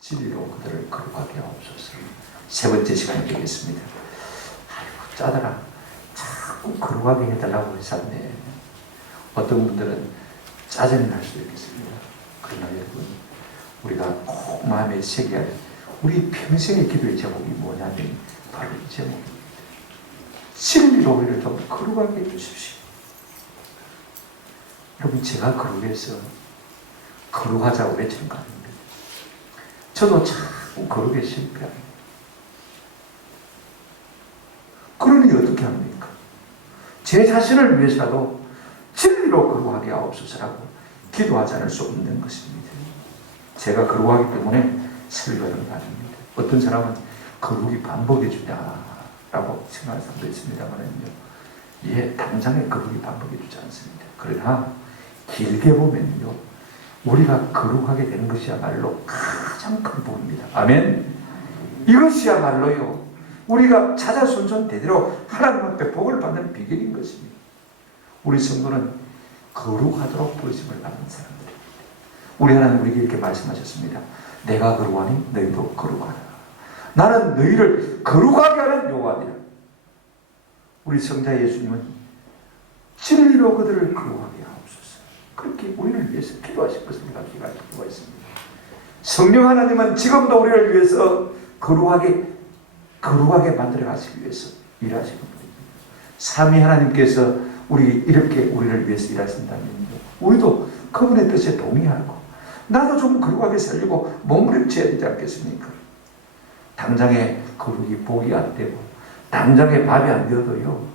진리로 그들을 거룩하게 하옵소서. 세 번째 시간이 되겠습니다. 아이고 짜더라, 자꾸 거룩하게 해달라고 했었네. 어떤 분들은 짜증이 날 수도 있겠습니다. 그러나 여러분, 우리가 꼭 마음에 새겨야 할 우리 평생의 기도의 제목이 뭐냐면 바로 이 제목입니다. 진리로 우리를 좀 거룩하게 해주십시오. 여러분, 제가 거룩해서 거룩하자고 외치는 거 아닙니다. 저도 자꾸 거룩에 실패합니다. 그러니 어떻게 합니까? 제 자신을 위해서라도 진리로 거룩하게 하옵소서라고 기도하지 않을 수 없는 것입니다. 제가 거룩하기 때문에 설교하는 거 아닙니다. 어떤 사람은 거룩이 반복해주냐라고 생각하는 사람도 있습니다만요. 예, 당장에 거룩이 반복해주지 않습니다. 그러나 길게 보면요, 우리가 거룩하게 되는 것이야말로 가장 큰 복입니다. 아멘. 이것이야말로요, 우리가 자자손손 대대로 하나님 앞에 복을 받는 비결인 것입니다. 우리 성도는 거룩하도록 부르심을 받는 사람들입니다. 우리 하나님 우리에게 이렇게 말씀하셨습니다. 내가 거룩하니 너희도 거룩하라. 나는 너희를 거룩하게 하는 여호와니라. 우리 성자 예수님은 진리로 그들을 거룩하게 하옵소서, 그렇게 우리를 위해서 기도하실 것을 우리가 기도했습니다. 성령 하나님은 지금도 우리를 위해서 거룩하게 만들어 가시기 위해서 일하시는 분입니다. 삼위 하나님께서 이렇게 우리를 위해서 일하신다면요, 우리도 그분의 뜻에 동의하고 나도 좀 거룩하게 살려고 몸부림쳐야 되지 않겠습니까? 당장에 거룩이 복이 안 되고 당장에 밥이 안 되어도요,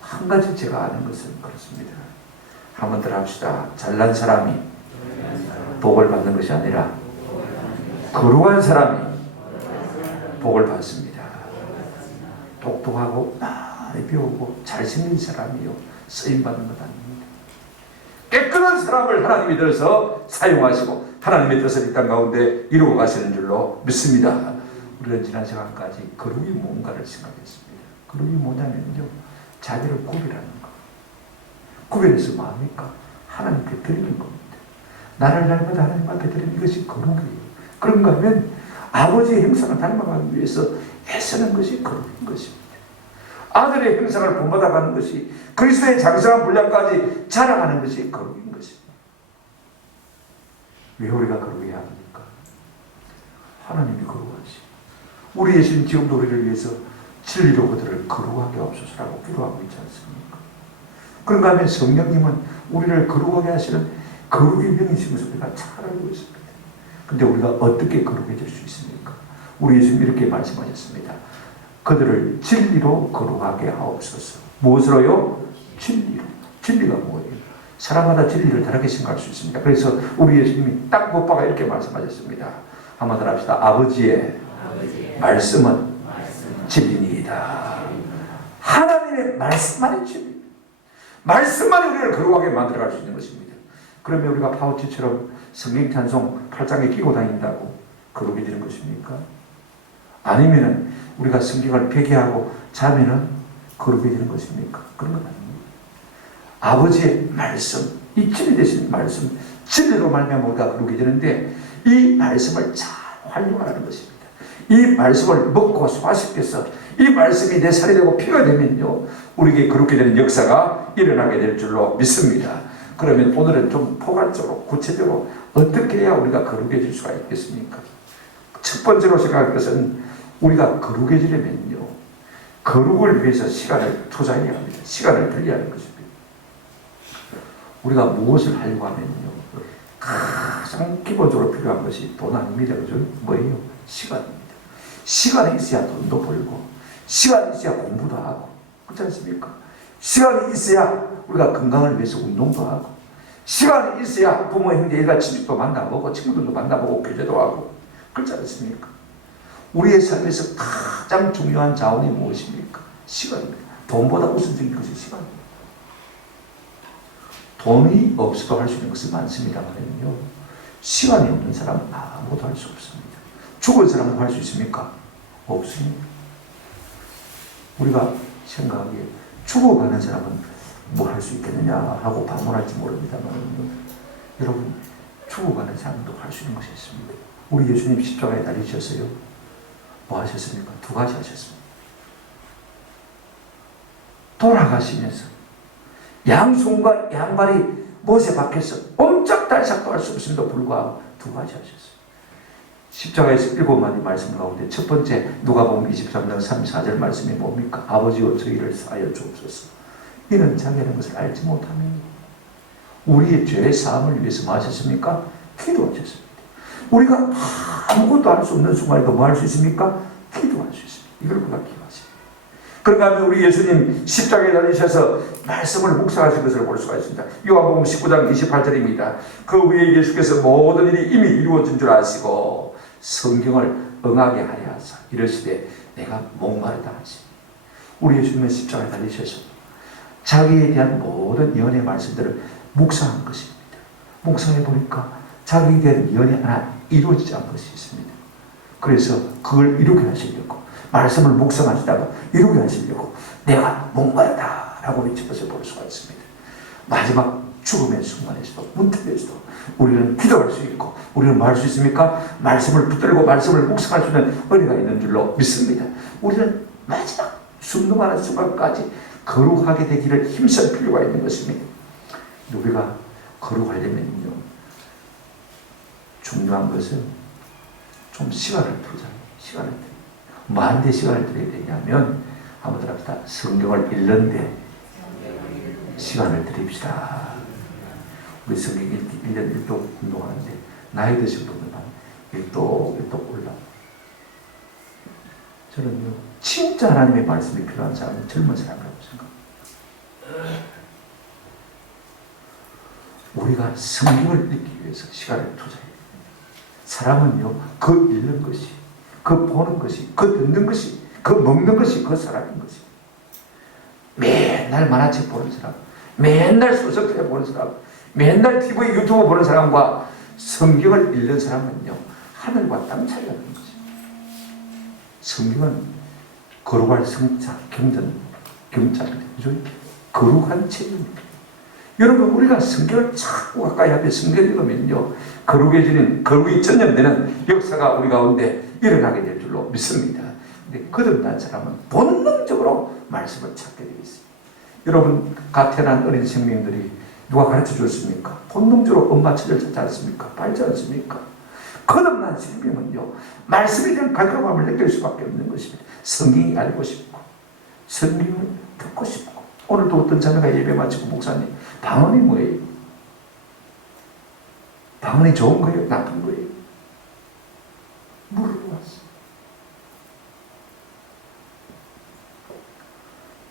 한 가지 제가 아는 것은 그렇습니다. 한번 더 합시다. 잘난 사람이 복을 받는 것이 아니라 거룩한 사람이 복을 받습니다. 똑똑하고 많이 배우고 잘생긴 사람이요, 쓰임받는 것 아닙니다. 깨끗한 사람을 하나님이 들어서 사용하시고 하나님의 뜻을 이 땅 가운데 이루어 가시는 줄로 믿습니다. 우리는 지난 시간까지 거룩이 뭔가를 생각했습니다. 거룩이 뭐냐면요, 자기를 구별하는 것. 구별해서 뭐합니까? 하나님께 드리는 겁니다. 나를 날마다 하나님 앞에 드리는 이것이 거룩이에요. 그런가 하면 아버지의 형상을 닮아가기 위해서 애쓰는 것이 거룩인 것입니다. 아들의 형상을 본받아가는 것이, 그리스도의 장성한 분량까지 자랑하는 것이 거룩인 것입니다. 왜 우리가 거룩해야 합니까? 하나님이 거룩하시. 우리 예수님 지금도 우리를 위해서 진리로 그들을 거룩하게 하옵소서라고 기도하고 있지 않습니까? 그런가 하면 성령님은 우리를 거룩하게 하시는 거룩의 명이신 것을 우리가 잘 알고 있습니다. 근데 우리가 어떻게 거룩해질 수 있습니까? 우리 예수님 이렇게 말씀하셨습니다. 그들을 진리로 거룩하게 하옵소서. 무엇으로요? 진리로. 진리가 뭐예요? 사람마다 진리를 다르게 생각할 수 있습니다. 그래서 우리 예수님이 딱 못 박아 이렇게 말씀하셨습니다. 한번 더 합시다. 아버지의 말씀은 진리니이다. 하나님의 말씀만이 진리. 말씀만이 우리를 거룩하게 만들어갈 수 있는 것입니다. 그러면 우리가 파우치처럼 성경 찬송 8장에 끼고 다닌다고 거룩해지는 것입니까? 아니면 우리가 성경을 폐기하고 자면은 거룩해지는 것입니까? 그런 건 아닙니다. 아버지의 말씀, 이 진리 되신 말씀, 진리로 말미암아 우리가 거룩해지는데 이 말씀을 잘 활용하라는 것입니다. 이 말씀을 먹고 소화시켜서 이 말씀이 내 살이 되고 피가 되면요, 우리에게 그렇게 되는 역사가 일어나게 될 줄로 믿습니다. 그러면 오늘은 좀 포괄적으로 구체적으로 어떻게 해야 우리가 거룩해질 수가 있겠습니까? 첫 번째로 생각할 것은 우리가 거룩해지려면요, 거룩을 위해서 시간을 투자해야 합니다. 시간을 들여야 하는 것입니다. 우리가 무엇을 하려고 하면요, 가장 기본적으로 필요한 것이 돈 아닙니다. 그죠? 뭐예요? 시간입니다. 시간이 있어야 돈도 벌고, 시간이 있어야 공부도 하고, 그렇지 않습니까? 시간이 있어야 우리가 건강을 위해서 운동도 하고, 시간이 있어야 부모, 형제, 일가, 친척도 만나보고, 친구들도 만나보고, 교제도 하고, 그렇지 않습니까? 우리의 삶에서 가장 중요한 자원이 무엇입니까? 시간입니다. 돈보다 우선적인 것이 시간입니다. 돈이 없어도 할 수 있는 것은 많습니다만요, 시간이 없는 사람은 아무것도 할 수 없습니다. 죽은 사람은 할 수 있습니까? 없습니다. 우리가 생각하기에 죽어가는 사람은 뭐 할 수 있겠느냐 하고 반문할지 모릅니다만, 여러분, 죽어가는 사람도 할 수 있는 것이 있습니다. 우리 예수님 십자가에 달리셨어요. 뭐 하셨습니까? 두 가지 하셨습니다. 돌아가시면서 양손과 양발이 못에 박혀서 옴짝달싹도 할 수 없음에도 불구하고 두 가지 하셨어요. 십자가에서 7마디 말씀 가운데 첫 번째 누가복음 23장 34절 말씀이 뭡니까? 아버지여 저희를 사하여 주옵소서. 이는 자기라는 것을 알지 못하며 우리의 죄의 사함을 위해서 뭐 하셨습니까? 기도하셨습니다. 우리가 아무것도 할 수 없는 순간에도 뭐 할 수 있습니까? 기도할 수 있습니다. 이걸 우리가 기도하십니다. 그런가 하면 우리 예수님 십자가에 달리셔서 말씀을 묵상하신 것을 볼 수가 있습니다. 요한복음 19장 28절입니다. 그 위에 예수께서 모든 일이 이미 이루어진 줄 아시고 성경을 응하게 하려 하사 이르시되 내가 목마르다 하시. 우리 예수님은 십자가에 달리셔서 자기에 대한 모든 예언의 말씀들을 묵상한 것입니다. 묵상해 보니까 자기에 대한 예언이 하나 이루어지지 않은 것이 있습니다. 그래서 그걸 이루게 하시려고 말씀을 묵상하시다가 이루게 하시려고 내가 목마르다 라고 외친 것을 볼 수가 있습니다. 마지막 죽음의 순간에서도 문턱에서도 우리는 기도할 수 있고 우리는 뭐 할 수 있습니까? 말씀을 붙들고 말씀을 묵상할 수 있는 은혜가 있는 줄로 믿습니다. 우리는 마지막 순둥하는 순간까지 거룩하게 되기를 힘쓸 필요가 있는 것입니다. 우리가 거룩하려면요 중요한 것은 좀 시간을 두자요. 시간을 두자. 뭐한테 시간을 드려야 되냐면 한번 합시다. 성경을 읽는데 시간을 드립시다. 우리 성경 1년 1도 운동하는데 나이 드신 분들은 1도 올라. 저는요 진짜 하나님의 말씀이 필요한 사람은 젊은 사람이라고 생각합니다. 우리가 성경을 읽기 위해서 시간을 투자해야 됩니다. 사람은요 그 읽는 것이, 그 보는 것이, 그 듣는 것이, 그 먹는 것이 그 사람인 것이. 맨날 만화책 보는 사람, 맨날 소설책 보는 사람, 맨날 TV 유튜브 보는 사람과 성경을 읽는 사람은요 하늘과 땅 차이가 나는 거죠. 성경은 거룩할 성자, 경자입니다. 그죠? 거룩한 책입니다. 여러분 우리가 성경을 자꾸 가까이 하면 성경 읽으면요 거룩이 전염되는 역사가 우리 가운데 일어나게 될 줄로 믿습니다. 근데 거듭난 사람은 본능적으로 말씀을 찾게 되어 있습니다. 여러분 갓 태어난 어린 생명들이 누가 가르쳐 줬습니까? 본능적으로 엄마 찾을 찾지 않습니까? 밟지 않습니까? 거듭난 생명은요 말씀에 대한 갈급함을 느낄 수밖에 없는 것입니다. 성경이 알고 싶고 성경을 듣고 싶고. 오늘도 어떤 자매가 예배 마치고 목사님 방언이 뭐예요? 방언이 좋은 거예요? 나쁜 거예요? 물어봤어요.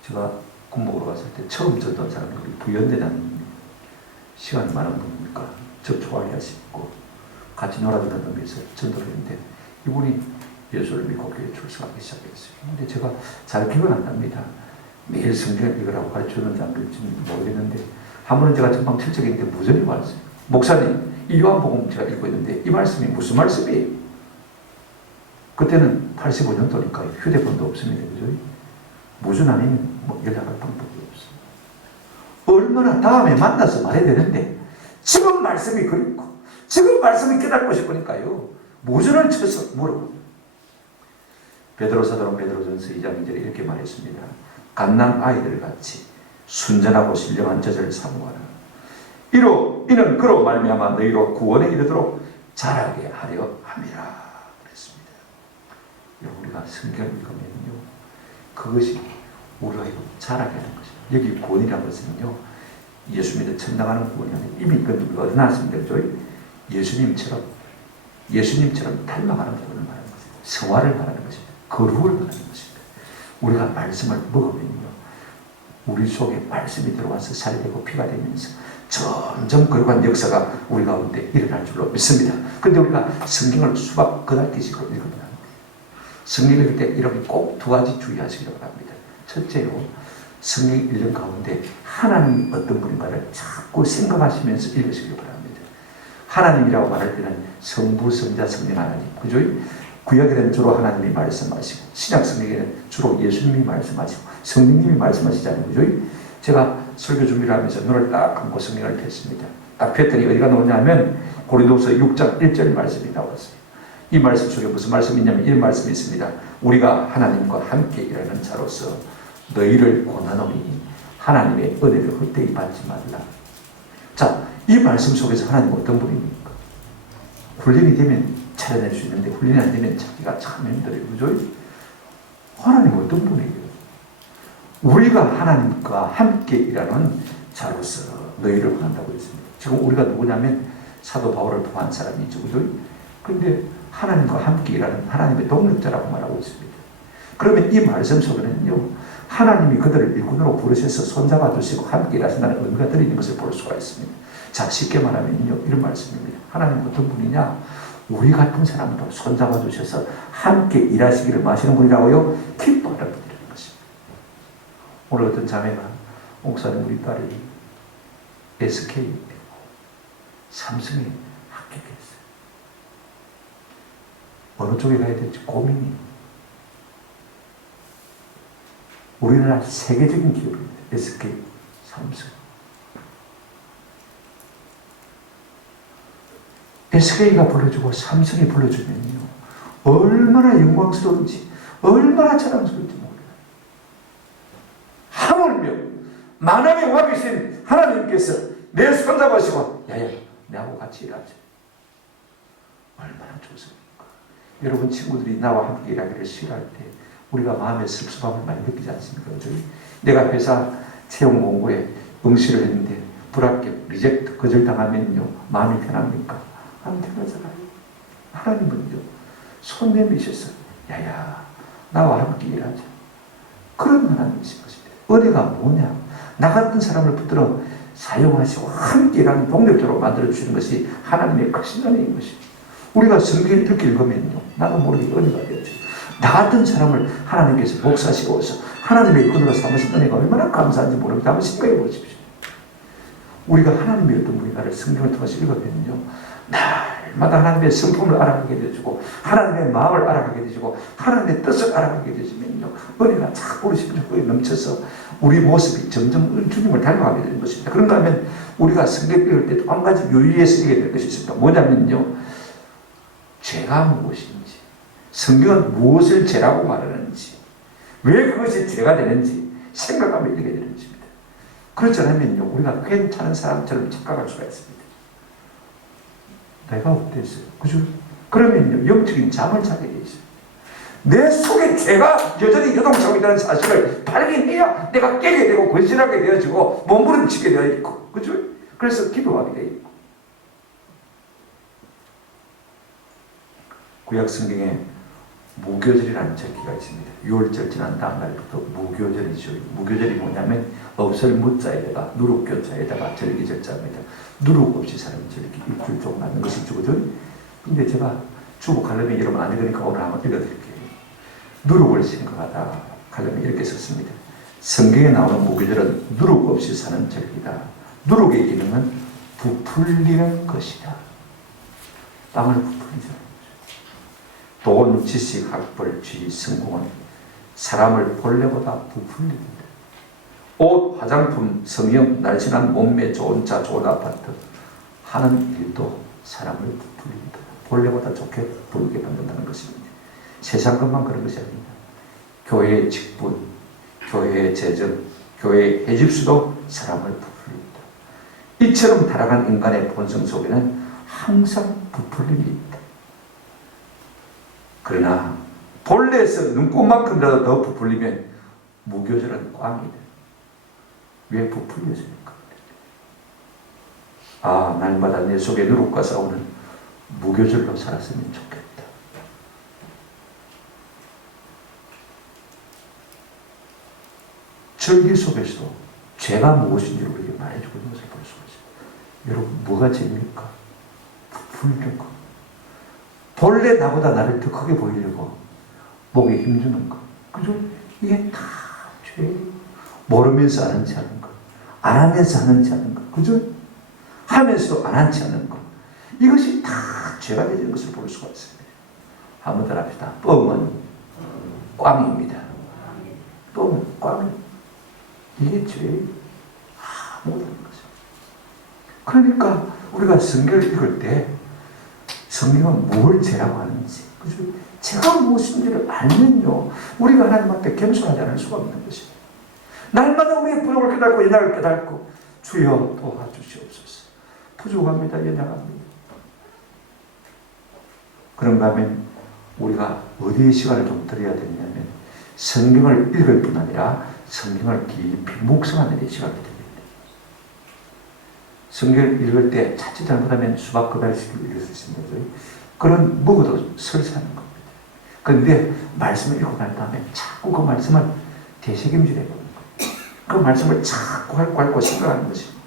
제가 군목으로 갔을 때 처음 전도한 사람들이 부연대장님 시간이 많은 분이니까 저 좋아해 하시고 같이 놀아주는 놈에서 전도를 했는데 이분이 예수를 믿고 교회에 출석하기 시작했어요. 근데 제가 잘 기억은 안 납니다. 매일 성경을 읽으라고 가르쳐주는지 안 그럴지는 모르겠는데 한 번은 제가 전방 출석했는데 무전이 왔어요. 목사님 이 요한복음 제가 읽고 있는데 이 말씀이 무슨 말씀이에요? 그때는 85년도니까 휴대폰도 없습니다. 그죠? 무전 아니면 뭐 연락할 방법이 없어요. 얼마나 다음에 만나서 말해야 되는데 지금 말씀이 그립고 지금 말씀이 깨닫고 싶으니까요 무전을 쳐서 물어봅니다. 베드로 사도는 베드로전서 2장 2절에 이렇게 말했습니다. 갓난 아이들 같이 순전하고 신령한 저절을 사모하라. 이는 그로 말미암아 너희로 구원에 이르도록 자라게 하려 함이라 그랬습니다. 우리가 성경을 읽으면요 그것이 우리가 자라게 하는 것입니다. 여기 구원이라는 것은요 예수 믿어 천당하는 구원이 아니라 이미 그건 우리가 얻어놨습니다. 예수님처럼 닮아가는 구원을 말하는 것입니다. 성화를 말하는 것입니다. 거룩을 말하는 것입니다. 우리가 말씀을 먹으면요 우리 속에 말씀이 들어와서 살이 되고 피가 되면서 점점 거룩한 역사가 우리 가운데 일어날 줄로 믿습니다. 그런데 우리가 성경을 수박 그날기식으로 읽으면 안 돼요. 성경 읽을 때 이렇게 꼭 두 가지 주의하시기 바랍니다. 첫째요 성경 읽는 가운데 하나님이 어떤 분인가를 자꾸 생각하시면서 읽으시기 바랍니다. 하나님이라고 말할 때는 성부, 성자, 성령 하나님, 그죠? 구약에는 주로 하나님이 말씀하시고 신약 성경에는 주로 예수님이 말씀하시고 성령님이 말씀하시잖아요. 그죠? 제가 설교 준비를 하면서 눈을 딱 감고 성경을 폈습니다. 딱 폈더니 어디가 나오냐면 고린도서 6장 1절 말씀이 나왔어요. 이 말씀 속에 무슨 말씀이 있냐면 이 말씀이 있습니다. 우리가 하나님과 함께 일하는 자로서 너희를 권하노니 하나님의 은혜를 헛되이 받지 말라. 자, 이 말씀 속에서 하나님은 어떤 분입니까? 훈련이 되면 찾아낼 수 있는데 훈련이 안 되면 자기가 참 힘들어요. 그죠? 하나님은 어떤 분이에요? 우리가 하나님과 함께 일하는 자로서 너희를 권한다고 했습니다. 지금 우리가 누구냐면 사도 바울을 포함한 사람이죠. 그죠? 근데 하나님과 함께 일하는 하나님의 동력자라고 말하고 있습니다. 그러면 이 말씀 속에는요, 하나님이 그들을 일꾼으로 부르셔서 손잡아 주시고 함께 일하신다는 의미가 들어있는 것을 볼 수가 있습니다. 자, 쉽게 말하면요, 이런 말씀입니다. 하나님 어떤 분이냐? 우리 같은 사람도 손잡아 주셔서 함께 일하시기를 마시는 분이라고요, 기뻐하는 분이라는 것입니다. 오늘 어떤 자매가 목사님 우리 딸이 SK 삼성에 합격했어요. 어느 쪽에 가야 될지 고민이. 우리나라 세계적인 기업입니다. SK, 삼성. SK가 불러주고 삼성이 불러주면요, 얼마나 영광스러운지, 얼마나 자랑스러운지 몰라요. 하물며 만왕의 왕이신 하나님께서 내 손잡으시고 야야 나하고 같이 일하자. 얼마나 좋습니까? 여러분 친구들이 나와 함께 일하기를 싫어할 때 우리가 마음의 섭섭함을 많이 느끼지 않습니까? 내가 회사 채용 공고에 응시를 했는데 불합격, 리젝트, 거절당하면요 마음이 편합니까? 안 편하잖아요. 하나님은요 손 내미셔서 야야 나와 함께 일하자. 그런 하나님이신 것입니다. 은혜가 뭐냐? 나 같은 사람을 붙들어 사용하시고 함께 일하는 동력적으로 만들어주시는 것이 하나님의 크신 은혜인 것입니다. 우리가 성경을 이렇게 읽으면요 나도 모르게 은혜가 되었죠. 나 같은 사람을 하나님께서 목사시고서 하나님의 일꾼으로 삼으신 은혜가 얼마나 감사한지 모릅니다. 한번 생각해 보십시오. 우리가 하나님의 어떤 분인가를 성경을 통해서 읽으면요 날마다 하나님의 성품을 알아가게 되어주고 하나님의 마음을 알아가게 되어주고 하나님의 뜻을 알아가게 되어주면요 은혜가 자꾸 우리 심령에 넘쳐서 우리 모습이 점점 주님을 닮아가게 되는 것입니다. 그런가 하면 우리가 성경 읽을 때 또 한 가지 유의해서 읽게 될 것이 있습니다. 뭐냐면요 죄가 무엇인지, 성경은 무엇을 죄라고 말하는지, 왜 그것이 죄가 되는지 생각하며 읽게 되는 것입니다. 그렇지 않으면요 우리가 괜찮은 사람처럼 착각할 수가 있습니다. 내가 어땠어요? 그죠? 그러면요 영적인 잠을 자게 돼 있어요. 내 속에 죄가 여전히 요동치고 있다는 사실을 발견해야 내가 깨게 되고 건실하게 되어지고 몸부림치게 되어 있고, 그죠? 그래서 기도하게 되어 있고. 구약 성경에 무교절이라는 절기가 있습니다. 6월절 지난 다음 날부터 무교절이죠. 무교절이 뭐냐면 없을 무자에다가 누룩교자에다가 절기 절자입니다. 누룩 없이 사는 절기 일주일 조금 맞는 것이죠. 그죠? 근데 제가 주보 칼럼에 여러분 안 읽으니까 오늘 한번 읽어드릴게요. 누룩을 생각하다 칼럼에 이렇게 썼습니다. 성경에 나오는 무교절은 누룩 없이 사는 절기다. 누룩의 기능은 부풀리는 것이다. 땅을 부풀리죠. 돈, 지식, 학벌, 지위, 성공은 사람을 본래보다 부풀린다. 옷, 화장품, 성형, 날씬한 몸매, 좋은 차, 좋은 아파트 하는 일도 사람을 부풀린다. 본래보다 좋게 보이게 만든다는 것입니다. 세상 것만 그런 것이 아닙니다. 교회의 직분, 교회의 재정, 교회의 해집수도 사람을 부풀린다. 이처럼 타락한 인간의 본성 속에는 항상 부풀림이 있다. 그러나 본래에서 눈꽃만큼이라도 더 부풀리면 무교절은 꽝이다. 왜 부풀려집니까? 아, 날마다 내 속에 누룩과 싸우는 무교절로 살았으면 좋겠다. 절기 속에서도 죄가 무엇인지를 우리에게 말해주고 있는 것을 볼 수가 있습니다. 여러분, 뭐가 죄입니까? 부풀리는 거. 본래 나보다 나를 더 크게 보이려고 목에 힘주는 거. 그죠? 이게 다 죄예요. 모르면서 안 한지 하는 거. 안 하면서 하는지 하는 거. 그죠? 하면서도 안 한지 하는 거. 이것이 다 죄가 되는 것을 볼 수가 있습니다. 한번 더 합시다. 뻥은 꽝입니다. 뻥은 꽝. 이게 죄예요. 못하는 거죠. 그러니까 우리가 성경을 읽을 때 성경은 뭘 죄라고 하는지, 그죠? 제가 무엇인지를 알면요, 우리가 하나님 앞에 겸손하지 않을 수가 없는 것입니다. 날마다 우리의 부족을 깨닫고 연약을 깨닫고 주여 도와주시옵소서. 부족합니다. 연약합니다. 그런가 하면 우리가 어디에 시간을 좀 들여야 되냐면 성경을 읽을 뿐 아니라 성경을 깊이 묵상하는 데 시간이 됩니다. 성경을 읽을 때 자칫 잘못하면 수박 그다리식으로 읽을 수 있습니다. 그런 먹어도 설사하는 겁니다. 그런데 말씀을 읽고 난 다음에 자꾸 그 말씀을 되새김질해 보는 거예요. 그 말씀을 자꾸 핥고 생각하는 것입니다.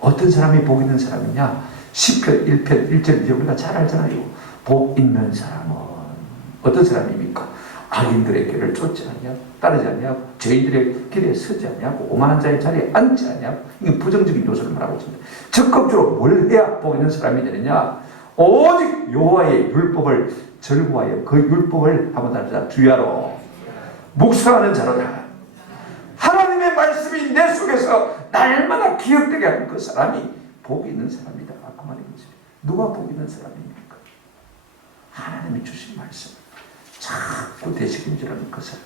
어떤 사람이 복 있는 사람이냐? 시편 1편 1절 우리가 잘 알잖아요. 복 있는 사람은 어떤 사람입니까? 악인들의 길을 쫓지 아니하고 따르지 아니하고 죄인들의 길에 서지 아니하고 오만한 자의 자리에 앉지 아니하고 이게 부정적인 요소를 말하고 있습니다. 적극적으로 뭘 해야 복 있는 사람이 되느냐? 오직 여호와의 율법을 절구하여 그 율법을 한번 다르자 주야로 묵상하는 자로다. 하나님의 말씀이 내 속에서 날마다 기억되게 하는 그 사람이 복이 있는 사람이다. 그 말인 것입니다. 누가 복 있는 사람입니까? 하나님이 주신 말씀 자꾸 되새김질하는 그 사람.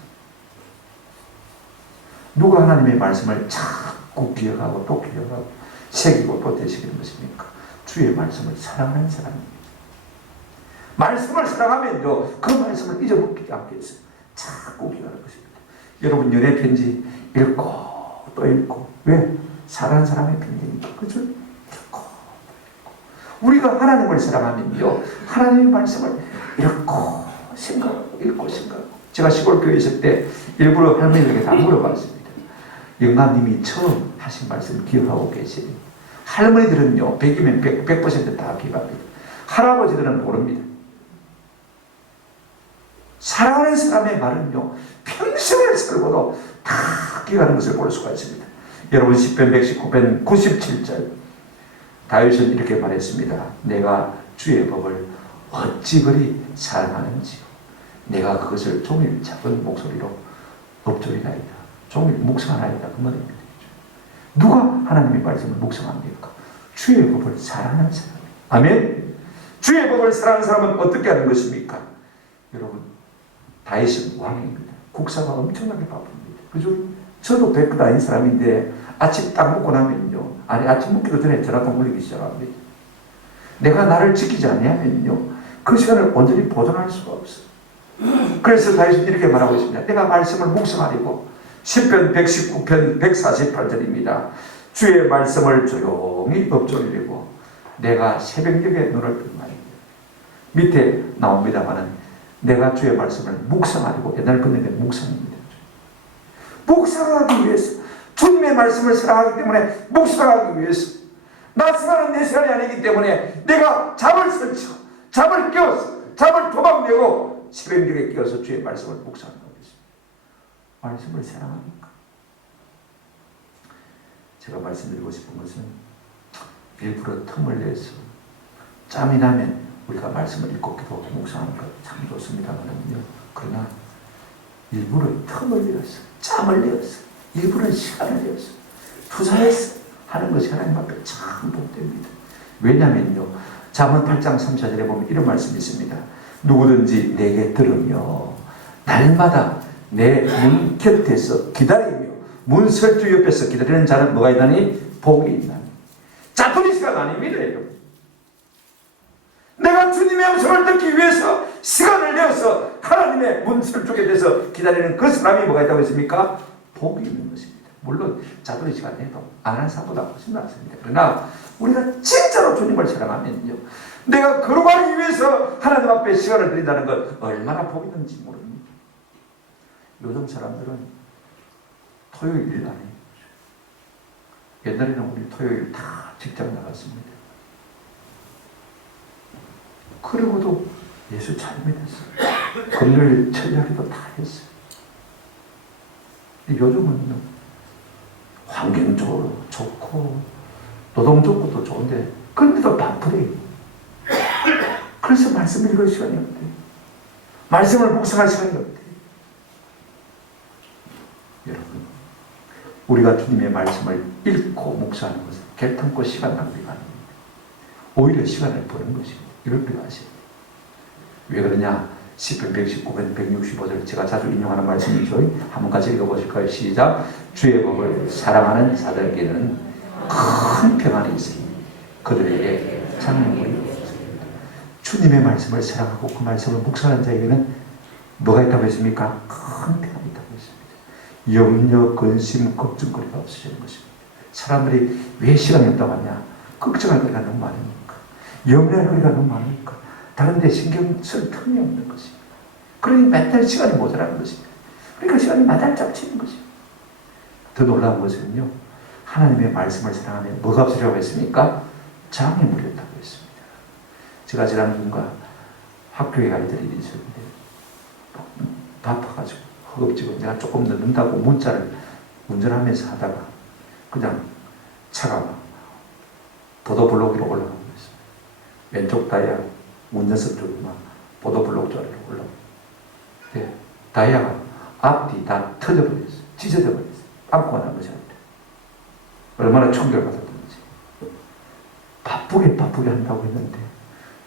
누가 하나님의 말씀을 자꾸 기억하고 또 기억하고 새기고 또 되새기는 것입니까? 주의 말씀을 사랑하는 사람입니다. 말씀을 사랑하면요, 그 말씀을 잊어먹지 않겠어요. 자꾸 기억하는 것입니다. 여러분 연애 편지 읽고 또 읽고, 왜? 사랑하는 사람의 편지니까. 그죠? 읽고 또 읽고. 우리가 하나님을 사랑하면요, 하나님의 말씀을 읽고 생각하고 읽고 생각하고. 제가 시골 교회에 있을 때 일부러 할머니들에게 다 물어봤습니다. 영감님이 처음 하신 말씀 기억하고 계세요? 할머니들은요 100이면 100% 기억합니다. 할아버지들은 모릅니다. 사랑하는 사람의 말은요 평생을 살고도 다 기억하는 것을 볼 수가 있습니다. 여러분 시편 119편 97절 다윗은 이렇게 말했습니다. 내가 주의 법을 어찌 그리 사랑하는지요. 내가 그것을 종일 작은 목소리로 읊조리나이다. 종일 묵상하나이다. 그 말입니다. 누가 하나님의 말씀을 묵상합니까? 주의 법을 사랑하는 사람. 아멘. 주의 법을 사랑하는 사람은 어떻게 하는 것입니까? 여러분 다윗은 왕입니다. 국사가 엄청나게 바쁩니다. 그죠? 저도 백그 다닌 사람인데 아침 딱 먹고 나면요, 아니 아침 먹기도 전에 전화가 울리기 시작합니다. 내가 나를 지키지 아니하면요 그 시간을 온전히 보존할 수가 없어요. 그래서 다윗은 이렇게 말하고 있습니다. 내가 말씀을 묵상하리고 시편 119편 148절입니다. 주의 말씀을 조용히 읊조리리고 내가 새벽녘에 눈을 뜬 말입니다. 밑에 나옵니다마는 내가 주의 말씀을 묵상하리고 옛날 건너에 묵상입니다. 묵상하기 위해서 주님의 말씀을 사랑하기 때문에 묵상하기 위해서 나 시간은 내 시간이 아니기 때문에 내가 잠을 설치고 잠을 깨워서 잠을 도망내고 새벽녘에 깨어서 주의 말씀을 묵상하는 것입니다. 말씀을 사랑합니까? 제가 말씀드리고 싶은 것은 일부러 틈을 내서 짬이 나면 우리가 말씀을 읽고 기도하고 묵상하는 것 참 좋습니다만요. 그러나 일부러 틈을 내어서 짬을 내어서 일부러 시간을 내어서 투자해서 하는 것이 하나님 앞에 참 복됩니다. 왜냐하면요. 잠언 8장 3, 4절에 보면 이런 말씀이 있습니다. 누구든지 내게 들으며 날마다 내 문 곁에서 기다리며 문 설주 옆에서 기다리는 자는 뭐가 있나니? 복이 있나니. 짜투리 시간 아닙니다. 여러분. 내가 주님의 음성을 듣기 위해서 시간을 내어서 하나님의 문 설주에 대해서 기다리는 그 사람이 뭐가 있다고 했습니까? 복이 있는 것입니다. 물론 짜투리 시간 내도 안 하는 사람보다 훨씬 낫습니다. 그러나 우리가 진짜로 주님을 사랑하면요, 내가 거룩하기 위해서 하나님 앞에 시간을 드린다는 것 얼마나 복이 있는지 모릅니다. 요즘 사람들은 토요일 일 안 해요. 옛날에는 우리 토요일 다 직장 나갔습니다. 그리고도 예수 잘 믿었어요. 금요일 철야기도 다 했어요. 요즘은 환경적으로 좋고 노동 조건도 좋은데 그런데도 바쁘래요. 그래서 말씀 읽을 시간이 없대요. 말씀을 묵상할 시간이 없대요. 여러분, 우리가 주님의 말씀을 읽고 묵상하는 것은 결탄코 시간 낭비가 아닙니다. 오히려 시간을 버는 것입니다. 이걸 필요하세요. 왜 그러냐? 시편 119편 165절 제가 자주 인용하는 말씀이죠. 한번 같이 읽어보실까요? 시작. 주의 법을 사랑하는 자들에게는 큰 평안이 있으니 그들에게 장애물이 없습니다. 주님의 말씀을 사랑하고 그 말씀을 묵상하는 자에게는 뭐가 있다고 했습니까? 큰 평안이 있다고 했습니다. 염려, 근심, 걱정거리가 없어지는 것입니다. 사람들이 왜 시간이 없다고 하냐? 걱정할 거리가 너무 많으니까, 염려할 거리가 너무 많으니까, 다른 데 신경 쓸 틈이 없는 것입니다. 그러니 맨날 시간이 모자라는 것입니다. 그러니까 시간이 마달짝 치는 것입니다. 더 놀라운 것은요, 하나님의 말씀을 사랑하면 뭐가 없으리라고 했습니까? 장애물이 없다고 했습니다. 제가 지난번과 학교에 갈 일이 있었는데 바빠가지고 허겁지겁 내가 조금 늦는다고 문자를 운전하면서 하다가 그냥 차가 보도블록 위로 올라가고 있습니다. 왼쪽 다이아 운전석 쪽으로 막 보도블록 쪽으로 올라가고, 네, 다이아가 앞뒤 다 터져버렸어요. 찢어져버렸어요. 안고 난 것이 아니라. 얼마나 충격받았던지. 바쁘게 한다고 했는데,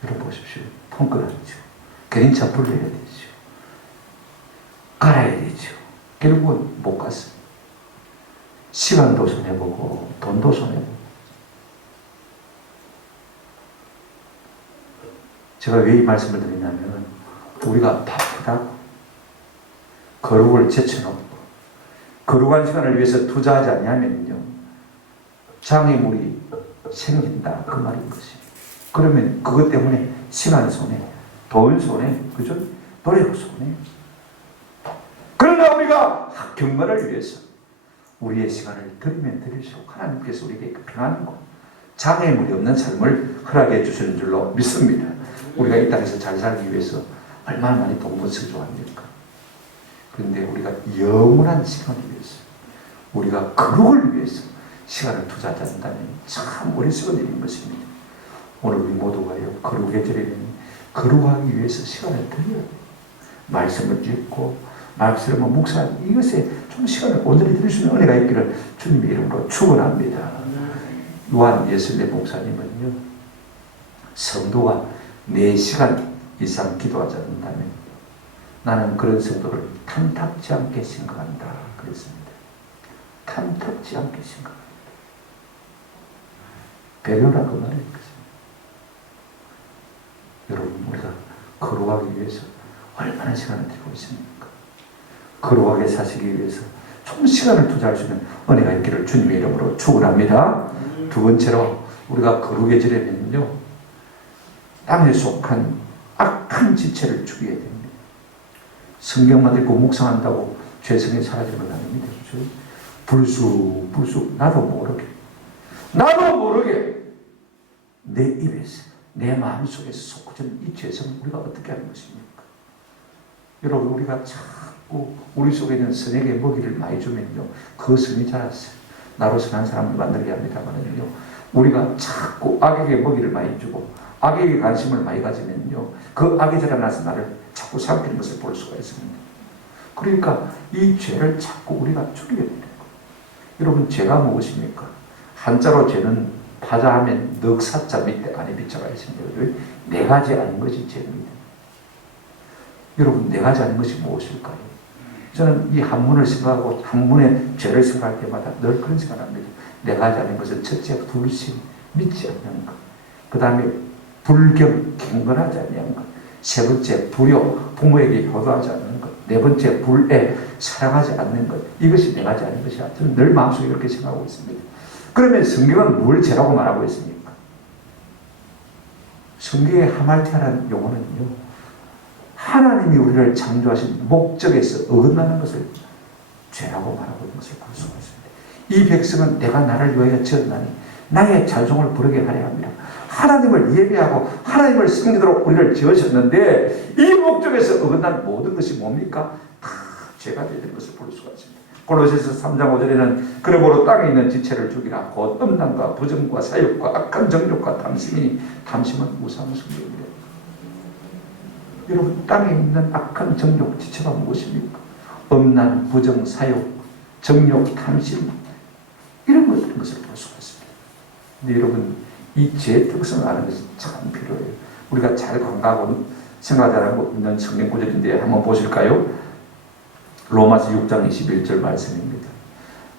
여러분 보십시오. 펑크나죠. 개인차 불러야 되죠. 갈아야 되죠. 결국은 못 갔어요. 시간도 손해보고, 돈도 손해보고. 제가 왜 이 말씀을 드리냐면, 우리가 바쁘다고, 거룩을 제쳐놓고, 거룩한 시간을 위해서 투자하지 않냐면요, 장애물이 생긴다. 그 말인 것입니다. 그러면 그것 때문에 시간 손해, 돈 손해, 그죠? 노력 손해. 그러나 우리가 경건을 위해서 우리의 시간을 드리면 드릴수록 하나님께서 우리에게 평안과 장애물이 없는 삶을 허락해 주시는 줄로 믿습니다. 우리가 이 땅에서 잘 살기 위해서 얼마나 많이 동분서주합니까? 그런데 우리가 영원한 시간을 위해서, 우리가 거룩을 위해서 시간을 투자하지 않는다면 참 어리석은 일인 것입니다. 오늘 우리 모두가요, 거룩의 절에는 거룩하기 위해서 시간을 드려야 돼요. 말씀을 읽고 말씀을 묵상, 이것에 좀 시간을 온전히 드릴 수 있는 은혜가 있기를 주님의 이름으로 축원합니다. 요한 예술대 목사님은요, 성도가 4시간 이상 기도하지 않는다면 나는 그런 성도를 탐탁지 않게 생각한다 그랬습니다. 탐탁지 않게 생각합니다. 배려라 그 말인 것입니다. 여러분, 우리가 거룩하기 위해서 얼마나 시간을 들이고 있습니까? 거룩하게 사시기 위해서 좀 시간을 투자할 수 있는 은혜가 있기를 주님의 이름으로 축원합니다. 두 번째로, 우리가 거룩의 절에는요, 땅에 속한 악한 지체를 죽여야 됩니다. 성경만 읽고 묵상한다고 죄성이 사라지는 건 아닙니다. 불쑥 나도 모르게 내 입에서, 내 마음속에서 솟구치는 이 죄성을 우리가 어떻게 하는 것입니까? 여러분, 우리가 자꾸 우리 속에 있는 선에게 먹이를 많이 주면요, 그 선이 자랐어요. 나로 선한 사람을 만들게 합니다만요, 우리가 자꾸 악에게 먹이를 많이 주고 악에게 관심을 많이 가지면요, 그 악이 자라나서 나를 자꾸 삼키는 것을 볼 수가 있습니다. 그러니까 이 죄를 자꾸 우리가 죽여야 되는 거예요. 여러분, 죄가 무엇입니까? 한자로 죄는 파자하면 넉사자 밑에 안에 비자가 있습니다. 네 가지 아닌 것이 죄입니다. 여러분, 네 가지 아닌 것이 무엇일까요? 저는 이 한문을 생각하고 한문의 죄를 생각할 때마다 늘 그런 생각을 합니다. 네 가지 아닌 것은 첫째, 불신, 믿지 않는 것. 그 다음에 불경, 경건하지 않는 것. 세 번째, 불효, 부모에게 효도하지 않는 것. 네 번째, 불애, 사랑하지 않는 것. 이것이 네 가지 아닌 것이야. 저는 늘 마음속에 이렇게 생각하고 있습니다. 그러면 성경은 뭘 죄라고 말하고 있습니까? 성경의 하말티아라는 용어는요, 하나님이 우리를 창조하신 목적에서 어긋나는 것을 죄라고 말하고 있는 것을 볼 수가 있습니다. 이 백성은 내가 나를 위하여 지었나니 나의 찬송을 부르게 하려 합니다. 하나님을 예배하고 하나님을 섬기도록 우리를 지으셨는데 이 목적에서 어긋난 모든 것이 뭡니까? 다 죄가 되는 것을 볼 수가 있습니다. 골로새서 3장 5절에는 그러므로 땅에 있는 지체를 죽이라. 곧 음란과 부정과 사욕과 악한 정욕과 탐심이니 탐심은 무사한 성경입니다. 여러분, 땅에 있는 악한 정욕 지체가 무엇입니까? 음란, 부정, 사욕, 정욕, 탐심, 이런 것을 볼 수가 있습니다. 근데 여러분, 이 죄의 특성을 아는 것이 참 필요해요. 우리가 잘 관가하고 생각하고 있는 성경 구절인데 한번 보실까요? 로마서 6장 21절 말씀입니다.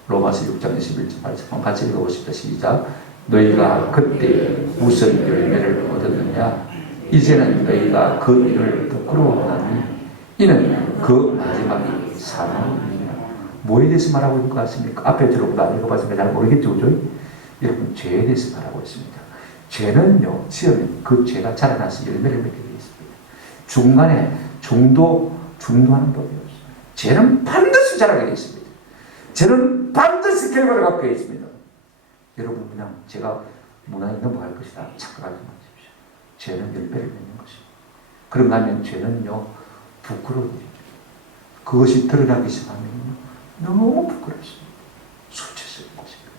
로마서 6장 21절 말씀 한번 같이 읽어보십시다. 시작. 너희가 그때 무슨 열매를 얻었느냐? 이제는 너희가 그 일을 부끄러워하니 이는 그 마지막이 사망이니라. 뭐에 대해서 말하고 있는 것 같습니까? 앞에 들어보다 안 읽어봤으니까 잘 모르겠죠, 그죠? 여러분, 죄에 대해서 말하고 있습니다. 죄는요, 지으면 그 죄가 자라나서 열매를 맺게 되어 있습니다. 중간에 중도하는 법이 없습니다. 죄는 반드시 자라게 되어 있습니다. 죄는 반드시 결과를 갖게 되어 있습니다. 여러분, 그냥 제가 무난히 넘어갈 것이다 착각하지 마십시오. 죄는 열매를 맺는 것입니다. 그런가 하면 죄는요, 부끄러운 일이죠. 그것이 드러나기 시작하면 너무 부끄럽습니다. 수치스러운 것입니다.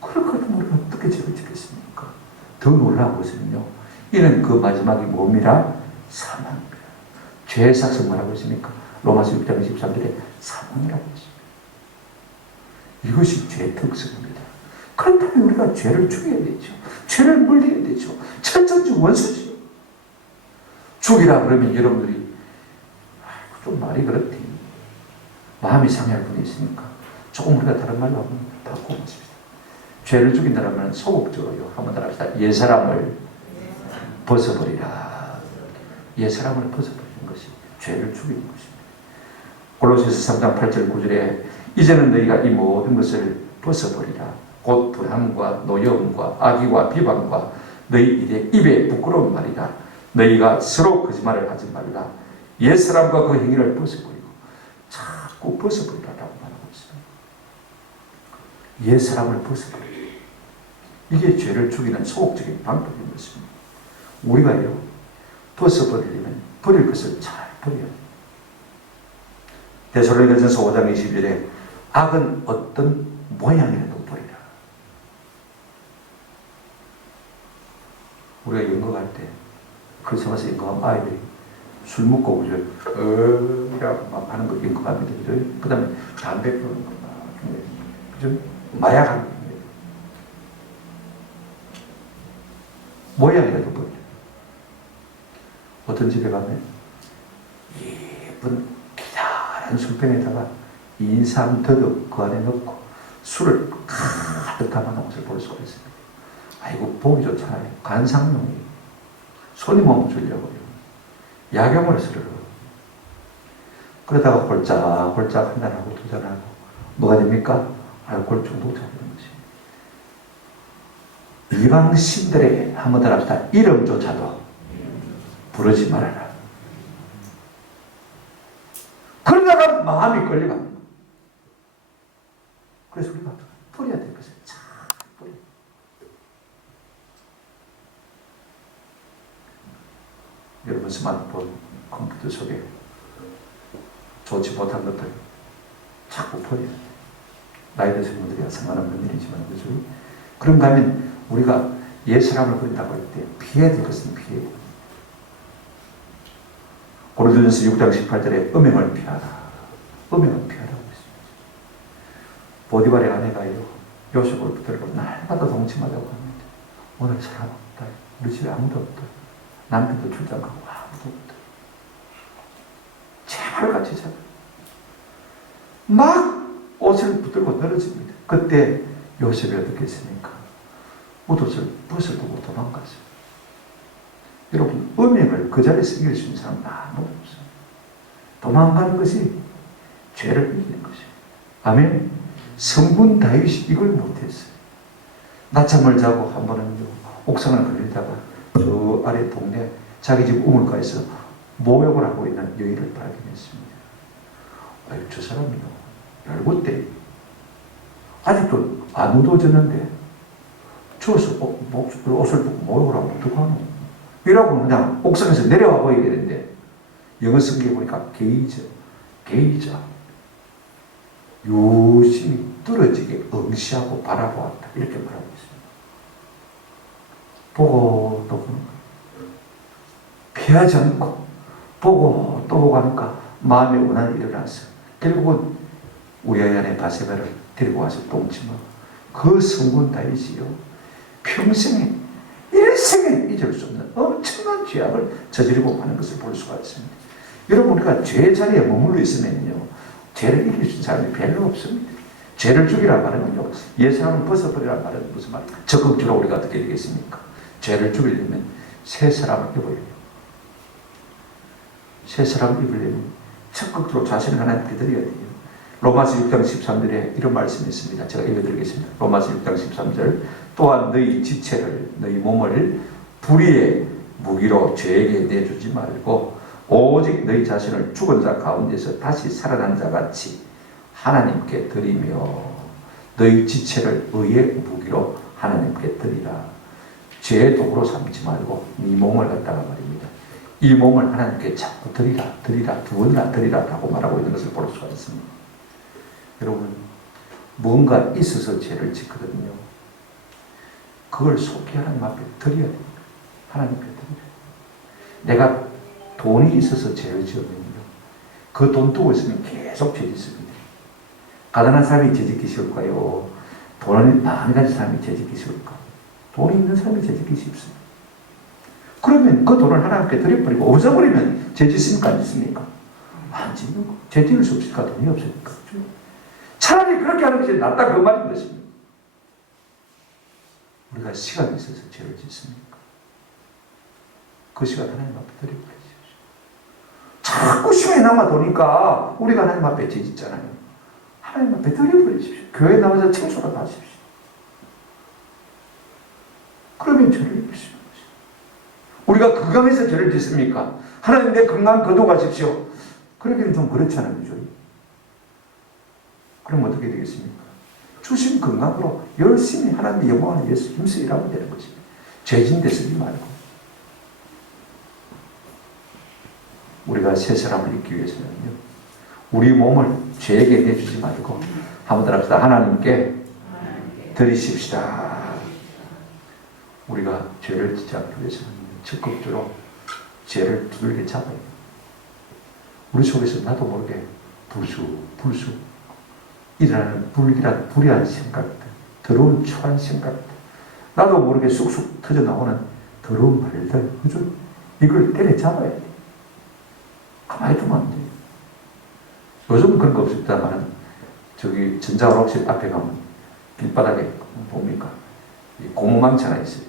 그렇거든 우리가 어떻게 죄를 짓겠습니까? 더 놀라운 것은요, 이는 그 마지막이 뭡니다? 사망입니다. 죄의 삭은 뭐라고 했습니까? 로마서 6장 23절에 사망이라고 했습니다. 이것이 죄의 특성입니다. 그렇다면 우리가 죄를 죽여야 되죠. 죄를 물려야 되죠. 천천지 원수죠. 죽이라 그러면 여러분들이 좀 말이 그렇대. 마음이 상할 분이 있으니까 조금 우리가 다른 말로 한번 바꿔보십시다. 죄를 죽인다는 말은 소극적으로요. 한번 따라 합시다. 옛사람을 벗어버리라. 옛사람을 벗어버리는 것이 죄를 죽이는 것입니다. 골로새서 3장 8절 9절에 이제는 너희가 이 모든 것을 벗어버리라. 곧 불함과 노여움과 악의와 비방과 너희 입에 부끄러운 말이다. 너희가 서로 거짓말을 하지 말라. 옛사람과 그 행위를 벗어버리고 자꾸 벗어버리라고 말하고 있습니다. 옛사람을 벗어버리라. 이게 죄를 죽이는 소극적인 방법인 것입니다. 우리가요, 벗어버리려면 버릴 것을 잘 버려야 돼요. 데살로니가전서 5장 21절에 악은 어떤 모양이라도 버리라. 우리가 연극할 때 그래서 와서 연극하면 아이들이 술 먹고 그죠? 이라고 막 하는 거 연극합니다. 그죠? 그 다음에 담배 피우는 거 막, 그죠? 마약하는 겁니다. 모양이라도 버려. 어떤 집에 가면 예쁜 기다란 술병에다가 인삼 더덕 그 안에 넣고 술을 가득 담아놓은 것을 볼 수가 있습니다. 아이고, 보기 좋잖아요. 관상용이. 손님 오면 주려고요. 약용을 쓰려고. 그러다가 홀짝홀짝 한 잔하고 두 잔하고 뭐가 됩니까? 알코올 중독자가 되는 것입니다. 이방 신들에게 한번 더 합시다. 이름조차도 부르지 말아라. 그러다가 마음이 끌려갑니다. 그래서 우리가 버려야 될 것을 잘 버려야 돼요. 여러분 스마트폰, 컴퓨터 속에 좋지 못한 것들 자꾸 버려야 돼요. 나이 드신 분들이야 상관없는 일이지만, 그죠? 그런가 하면 우리가 옛사람을 버린다고 할 때 피해야 될 것은 피해야 돼요. 고린도전서 6장 18절에 음행을 피하라. 음행을 피하라고 했습니다. 보디발의 아내가요, 요셉을 붙들고 날마다 동침하자고 합니다. 오늘 사람 없다. 우리 집에 아무도 없다. 남편도 출장 가고 아무도 없다. 제발 같이 자라. 막 옷을 붙들고 늘어집니다. 그때 요셉이 어떻게 했습니까? 옷을 벗어두고 도망갔어요. 여러분, 음행을 그 자리에서 이길 수 있는 사람은 아무도 없어요. 도망가는 것이 죄를 이기는 것이에요. 아멘. 성군 다윗이 이걸 못했어요. 낮잠을 자고 한 번은 옥상을 걸리다가 저 아래 동네 자기 집 우물가에서 모욕을 하고 있는 여인을 발견했습니다. 아유, 저 사람이요, 열고 때 아직도 안 ud어졌는데 추워서 옷을 벗고 모욕을 하면 어떡하노? 이라고 그냥 옥상에서 내려와 보이게 되는데, 영어 성경에 보니까 게이저 유심히 떨어지게 응시하고 바라보았다, 이렇게 말하고 있습니다. 보고 또 보는 거예요. 피하지 않고 보고 또 보고 하니까 마음의 원한이 일어났어요. 결국은 우리 아내 바세바를 데리고 와서 똥침하고, 그 성군 다윗이요, 평생에 이렇게 일생에 잊을 수 없는 엄청난 죄악을 저지르고 가는 것을 볼 수가 있습니다. 여러분, 우리가 죄 자리에 머물러 있으면요, 죄를 이길 수 있는 사람이 별로 없습니다. 죄를 죽이란 말은요, 옛사람을 벗어버리란 말은 무슨 말이에요? 적극적으로 우리가 어떻게 되겠습니까? 죄를 죽이려면 새 사람을 입어야 돼요. 새 사람을 입으려면 적극적으로 자신을 하나님께 드려야 돼요. 로마서 6장 13절에 이런 말씀이 있습니다. 제가 읽어드리겠습니다. 로마서 6장 13절. 또한 너희 지체를, 너희 몸을 불의의 무기로 죄에게 내주지 말고 오직 너희 자신을 죽은 자 가운데서 다시 살아난 자 같이 하나님께 드리며 너희 지체를 의의 무기로 하나님께 드리라. 죄의 도구로 삼지 말고 네 몸을 갖다가 말입니다. 이 몸을 하나님께 자꾸 드리라, 드리라, 두 번이나 드리라 라고 말하고 있는 것을 볼 수가 있습니다. 여러분, 뭔가 있어서 죄를 짓거든요. 그걸 속히 하나님 앞에 드려야 됩니다. 하나님께 드려야 돼요. 내가 돈이 있어서 죄를 지으면요, 그 돈 두고 있으면 계속 죄 짓습니다. 가난한 사람이 죄 짓기 쉬울까요? 돈을 많이 가진 사람이 죄 짓기 쉬울까? 돈이 있는 사람이 죄 짓기 쉽습니다. 그러면 그 돈을 하나님께 드려버리고 없어버리면 죄 짓습니까? 안 짓습니까? 안 짓는 거. 죄 지을 수 없으니까 돈이 없으니까. 차라리 그렇게 하는 것이 낫다, 그 말인 것입니다. 우리가 시간이 있어서 죄를 짓습니까? 그 시간 하나님 앞에 드려버리십시오. 자꾸 시간이 남아도니까 우리가 하나님 앞에 죄 짓잖아요. 하나님 앞에 드려버리십시오. 교회 나와서 청소라도 하십시오. 그러면 죄를 입을 수 있는 것이죠. 우리가 건강해서 죄를 짓습니까? 하나님 내 건강 거둬가십시오. 그러기는 좀 그렇잖아요. 그죠? 그럼 어떻게 되겠습니까? 주신 건강으로 열심히 하나님의 영광을 위해서 힘써 일하면 되는 것입니다. 죄진 데 쓰지 말고. 우리가 새 사람을 입기 위해서는요, 우리 몸을 죄에게 내주지 말고 한번 더 합시다. 하나님께 드리십시다. 우리가 죄를 짓지 않기 위해서는 적극적으로 죄를 두들겨 잡아야 돼요. 우리 속에서 나도 모르게 불수 일어나는 불의한 생각들, 더러운 추한 생각들, 나도 모르게 쑥쑥 터져나오는 더러운 말들, 그죠? 이걸 때려잡아야 돼. 가만히 두면 안 돼. 요즘은 그런 거 없었다만, 저기 전자오락실 앞에 가면 길바닥에 뭡니까? 고무망치 하나 있어요.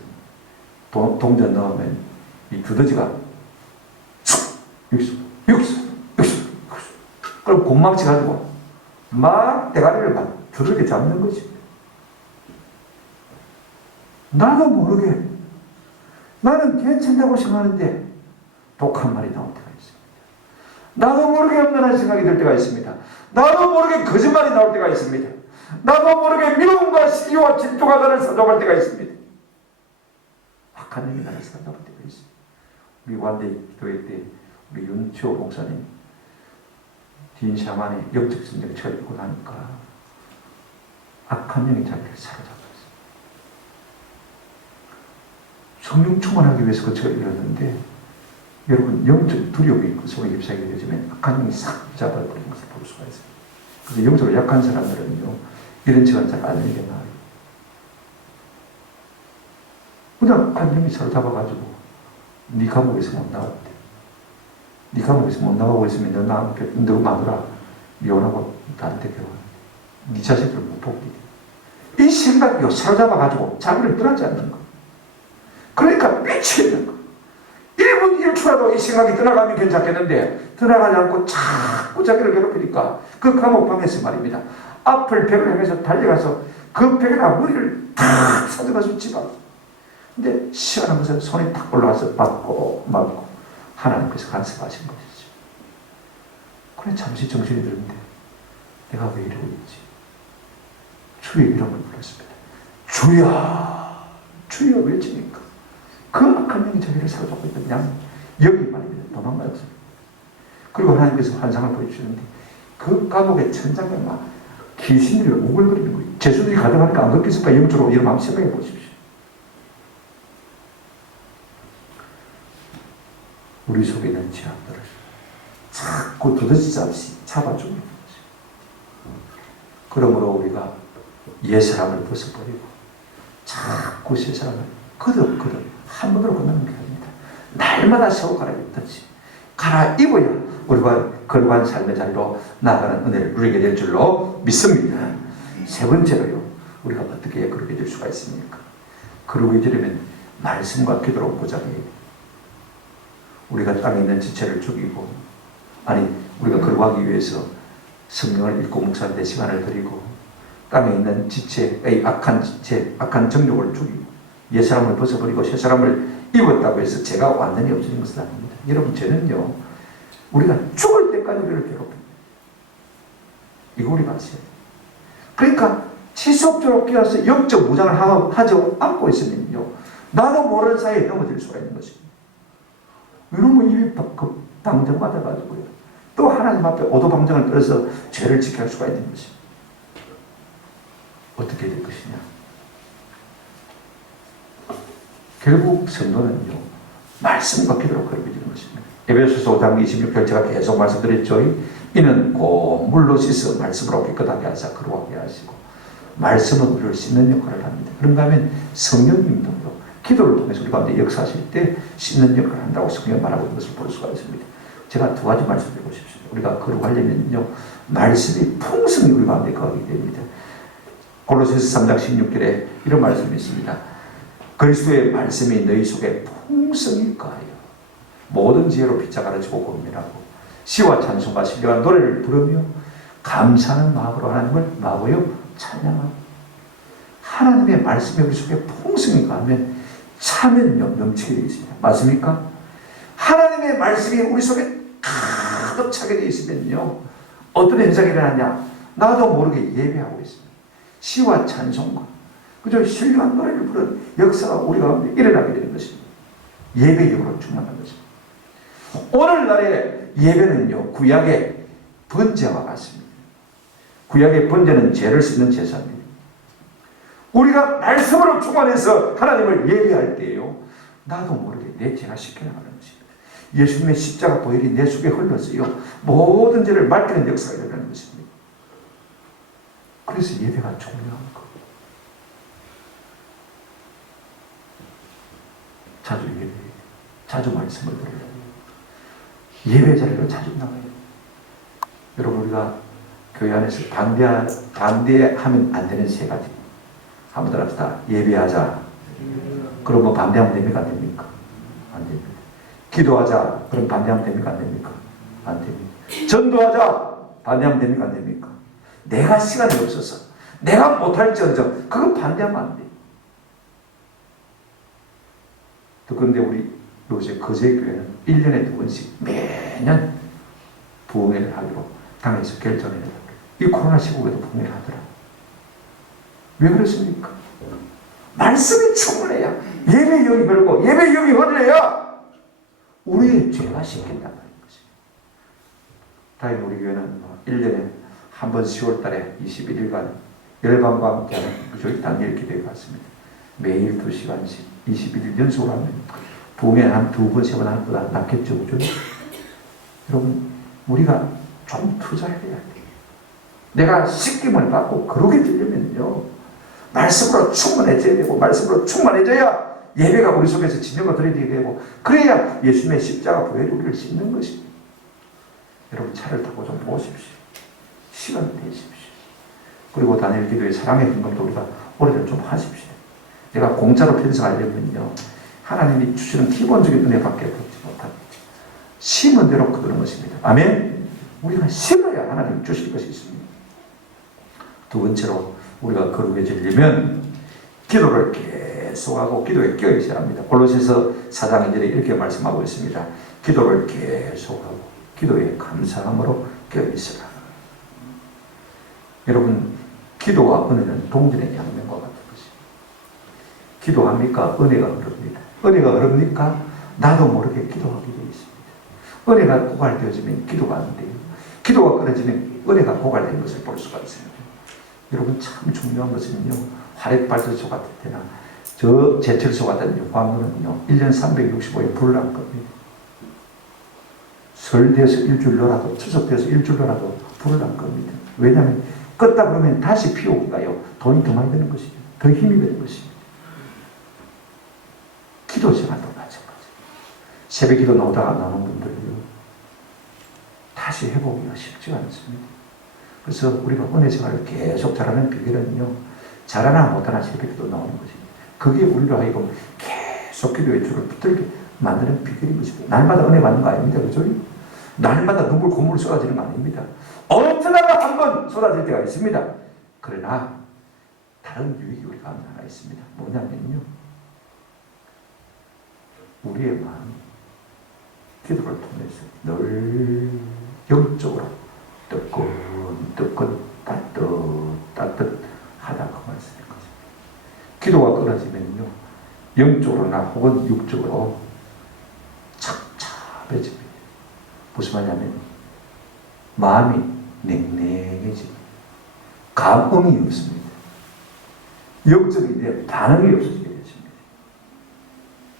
동전 넣으면 이 두더지가 여기서 그럼 고무망치 가지고 막 대가리를 막 두들겨 잡는 거지. 나도 모르게 나는 괜찮다고 생각하는데 독한 말이 나올 때가 있습니다. 나도 모르게 험난한 생각이 들 때가 있습니다. 나도 모르게 거짓말이 나올 때가 있습니다. 나도 모르게 미움과 시기와 질투가 나를 사로잡을 때가 있습니다. 악한 영이 나를 사로잡을 때가 있습니다. 우리 완대 기도회 때 우리 윤치호 목사님 긴 샤만의 영적 성경책을 읽고 나니까 악한 영이 자기를 사로잡았어요. 성령 충만하기 위해서 그 책을 읽었는데, 여러분, 영적 두려움이 그 속에 휩싸이게 되지만 악한 영이 싹 잡아버리는 것을 볼 수가 있어요. 그래서 영적으로 약한 사람들은요, 이런 책은 잘 안 읽게 나와요. 그냥 악한 영이 사로잡아가지고 네 감옥에서 못 나왔대. 네 감옥에서 못 나가고 있으면 너 마누라 이혼하고 다른 데 결혼. 네 자식들 못 보게 돼. 이 생각이 사로잡아가지고 자기를 떠나지 않는 거. 그러니까 미치겠는 거. 1분 1초라도 이 생각이 떠나가면 괜찮겠는데 떠나가지 않고 자꾸 자기를 괴롭히니까 그 감옥방에서 말입니다. 앞을 벽을 향해서 달려가서 그 벽에다 머리를 탁 사져가지고 집어. 근데 시원한 것은 손이 탁 올라가서 맞고 하나님께서 간섭하신 것이죠. 그래 잠시 정신이 드는데 내가 왜 이러고 있지? 주의 이름을 불렀습니다. 주야, 주여 외치니까 그 악한 영이 자기를 사로잡고 있던 영이 말입니다. 도망가였어요. 그리고 하나님께서 환상을 보여주시는데 그 감옥의 천장에 막 귀신들이 우글거리는 거예요. 죄수들이 가득하니까 안 걷겠을까? 영적으로 이런 마음 생각해 보십시오. 우리 속에 있는 죄악들을 자꾸 두더지잡이 잡아주는 거죠. 그러므로 우리가 옛사람을 벗어버리고 자꾸 새사람을 거듭 한 번으로 끝나는 게 아닙니다. 날마다 새우 갈아입듯이 갈아입어야 우리가 거룩한 삶의 자리로 나아가는 은혜를 누리게 될 줄로 믿습니다. 세 번째로요, 우리가 어떻게 그렇게 될 수가 있습니까? 그러게 되려면 말씀과 기도로 보장해요. 우리가 땅에 있는 지체를 죽이고, 아니 우리가 거룩하기 위해서 성경을 읽고 묵상하는 시간을 드리고, 땅에 있는 지체의 악한 지체, 악한 정욕을 죽이고 옛사람을 벗어버리고 새사람을 입었다고 해서 죄가 완전히 없어진 것은 아닙니다. 여러분, 죄는요 우리가 죽을 때까지 우리를 괴롭힙니다. 이거 우리가 아세요? 그러니까 지속적으로 끼어서 영적 무장을 하지 않고 있으면요, 나도 모르는 사이에 넘어질 수가 있는 것입니다. 이러면 입이 방정받아가지고요, 또 하나님 앞에 오도방정을 떨어서 죄를 지킬 수가 있는 것입니다. 어떻게 될 것이냐? 결국 성도는요, 말씀과 기도로 거룩해지는 것입니다. 에베소서 5장 26절 제가 계속 말씀드렸죠. 이는 곧 물로 씻어 말씀으로 깨끗하게 하사 거룩하게 하시고, 말씀은 우리를 씻는 역할을 합니다. 그런가 하면 성령님도요, 기도를 통해서 우리 가운데 역사하실 때 씻는 역할을 한다고 성경이 말하고 있는 것을 볼 수가 있습니다. 제가 두 가지 말씀드리고 싶습니다. 우리가 거룩하려면요, 말씀이 풍성히 우리 가운데 거하게 됩니다. 골로새서 3장 16절에 이런 말씀이 있습니다. 그리스도의 말씀이 너희 속에 풍성히 거하여 모든 지혜로 피차 가르치고 고민하고 시와 찬송과 신령한 노래를 부르며 감사하는 마음으로 하나님을 마구요 찬양하고. 하나님의 말씀이 우리 속에 풍성히 거하면 차면요 넘치게 되어 있습니다. 맞습니까? 하나님의 말씀이 우리 속에 가득 차게 되어 있으면요, 어떤 현상이 일어나냐? 나도 모르게 예배하고 있습니다. 시와 찬송과 그저 신령한 노래를 부르는 역사가 우리 가운데 일어나게 되는 것입니다. 예배적으로 충만한 것입니다. 오늘날의 예배는요, 구약의 번제와 같습니다. 구약의 번제는 죄를 씻는 제사입니다. 우리가 말씀으로 충만해서 하나님을 예배할 때요, 나도 모르게 내 죄가 씻겨나가는 것입니다. 예수님의 십자가 보혈이 내 속에 흘러서요, 모든 죄를 맑히는 역사가 일어나는 것입니다. 그래서 예배가 중요한 거예요. 자주 예배, 자주 말씀을 들어야 돼요. 예배 자리로 자주 나가요. 여러분, 우리가 교회 안에서 반대하면 안 되는 세 가지. 한번 합시다. 예배하자. 그럼 뭐 반대하면 됩니까? 안 됩니까? 안 됩니다. 기도하자. 그럼 반대하면 됩니까? 안 됩니까? 안 됩니다. 전도하자. 반대하면 됩니까? 안 됩니까? 내가 시간이 없어서, 내가 못할지언정, 그건 반대하면 안 돼. 또 그런데 우리 요새 거제교회는 1년에 2번씩 매년 부흥회를 하기로 당에서 결정을 해요. 이 코로나 시국에도 부흥회를 하더라. 왜 그렇습니까? 말씀이 충분해야, 예배 영이 걸고 예배 영이 흘러야 우리의 죄가 씻긴다는 것입니다. 다행히 우리 교회는 1년에 한 번 10월 달에 21일간 열방과 함께하는 저희 단일 기도회 같습니다. 매일 2시간씩 21일 연속으로 하면 부흥회 한 2번, 3번 하는 것보다 낫겠죠, 그죠? 여러분, 우리가 좀 투자해야 돼요. 내가 씻김을 받고 그러게 되려면요, 말씀으로 충만해져야 되고, 말씀으로 충만해져야 예배가 우리 속에서 진영을 드려야 되고, 그래야 예수님의 십자가 보혈이 우리를 씻는 것입니다. 여러분, 차를 타고 좀 오십시오. 시간 내십시오. 그리고 단일 기도의 사랑의 헌금도 우리가 올해는 좀 하십시오. 내가 공짜로 편성하려면요, 하나님이 주시는 기본적인 은혜밖에 받지 못합니다. 심은 대로 거두는 것입니다. 아멘? 우리가 심어야 하나님이 주실 것이 있습니다. 두 번째로, 우리가 거룩해지려면 기도를 계속하고 기도에 껴있어야 합니다. 골로새서 4장 2절에 이렇게 말씀하고 있습니다. 기도를 계속하고 기도에 감사함으로 껴있으라. 여러분, 기도와 은혜는 동전의 양면과 같은 것입니다. 기도합니까? 은혜가 흐릅니다. 은혜가 흐릅니까? 나도 모르게 기도하게 되어 있습니다. 은혜가 고갈되어지면 기도가 안 돼요. 기도가 끊어지면 은혜가 고갈된 것을 볼 수가 있습니다. 여러분, 참 중요한 것은요, 화력발전소 같은 데나 저 제철소 같은 유광은요 1년 365일 불을 안 겁니다. 설대에서 일주일로라도, 추석대에서 일주일로라도 불을 안 겁니다. 왜냐하면 껐다 그러면 다시 피우기가요, 돈이 더 많이 드는 것입니다. 더 힘이 드는 것입니다. 기도 생활도 마찬가지. 새벽 기도 나오다가 안 나오는 분들요, 다시 회복하기가 쉽지가 않습니다. 그래서 우리가 은혜 생활을 계속 잘하는 비결은요, 잘하나 못하나 새벽 기도 나오는 것입니다. 그게 우리로 하여금 계속 기도의 줄을 붙들게 만드는 비결인 것입니다. 날마다 은혜 받는 거 아닙니다. 그죠? 날마다 눈물 콧물 쏟아지는 거 아닙니다. 어쩌다가 한 번 쏟아질 때가 있습니다. 그러나 다른 유익이 우리가 하나 있습니다. 뭐냐면요, 우리의 마음이 기도를 통해서 늘 영적으로 뜨끈뜨끈 따뜻하다 그 말씀인 거죠. 기도가 끊어지면요, 영적으로나 혹은 육적으로 착잡해집니다. 무슨 말이냐면 마음이 냉랭해집니다. 감흥이 없습니다. 영적인 반응이 없어지게 되십니다.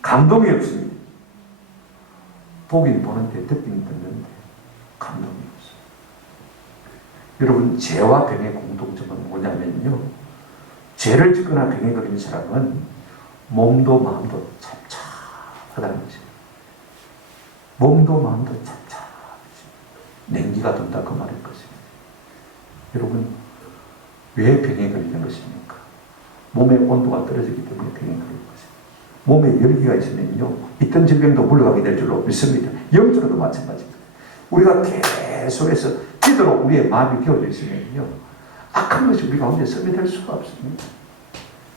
감동이 없습니다. 보긴 보는데 듣긴 듣는데 감동이 없어요. 여러분, 죄와 병의 공통점은 뭐냐면요, 죄를 짓거나 병에 걸린 사람은 몸도 마음도 잡잡하다는 것입니다. 몸도 마음도 잡잡하지, 냉기가 돈다 그 말일 것입니다. 여러분, 왜 병에 걸리는 것입니까? 몸의 온도가 떨어지기 때문에 병에 걸리는 것입니다. 몸에 열기가 있으면요, 있던 질병도 물러가게 될 줄로 믿습니다. 영적으로도 마찬가지입니다. 우리가 계속해서 기도로 우리의 마음이 되어져 있으면요, 악한 것이 우리 가운데 섭외될 수가 없습니다.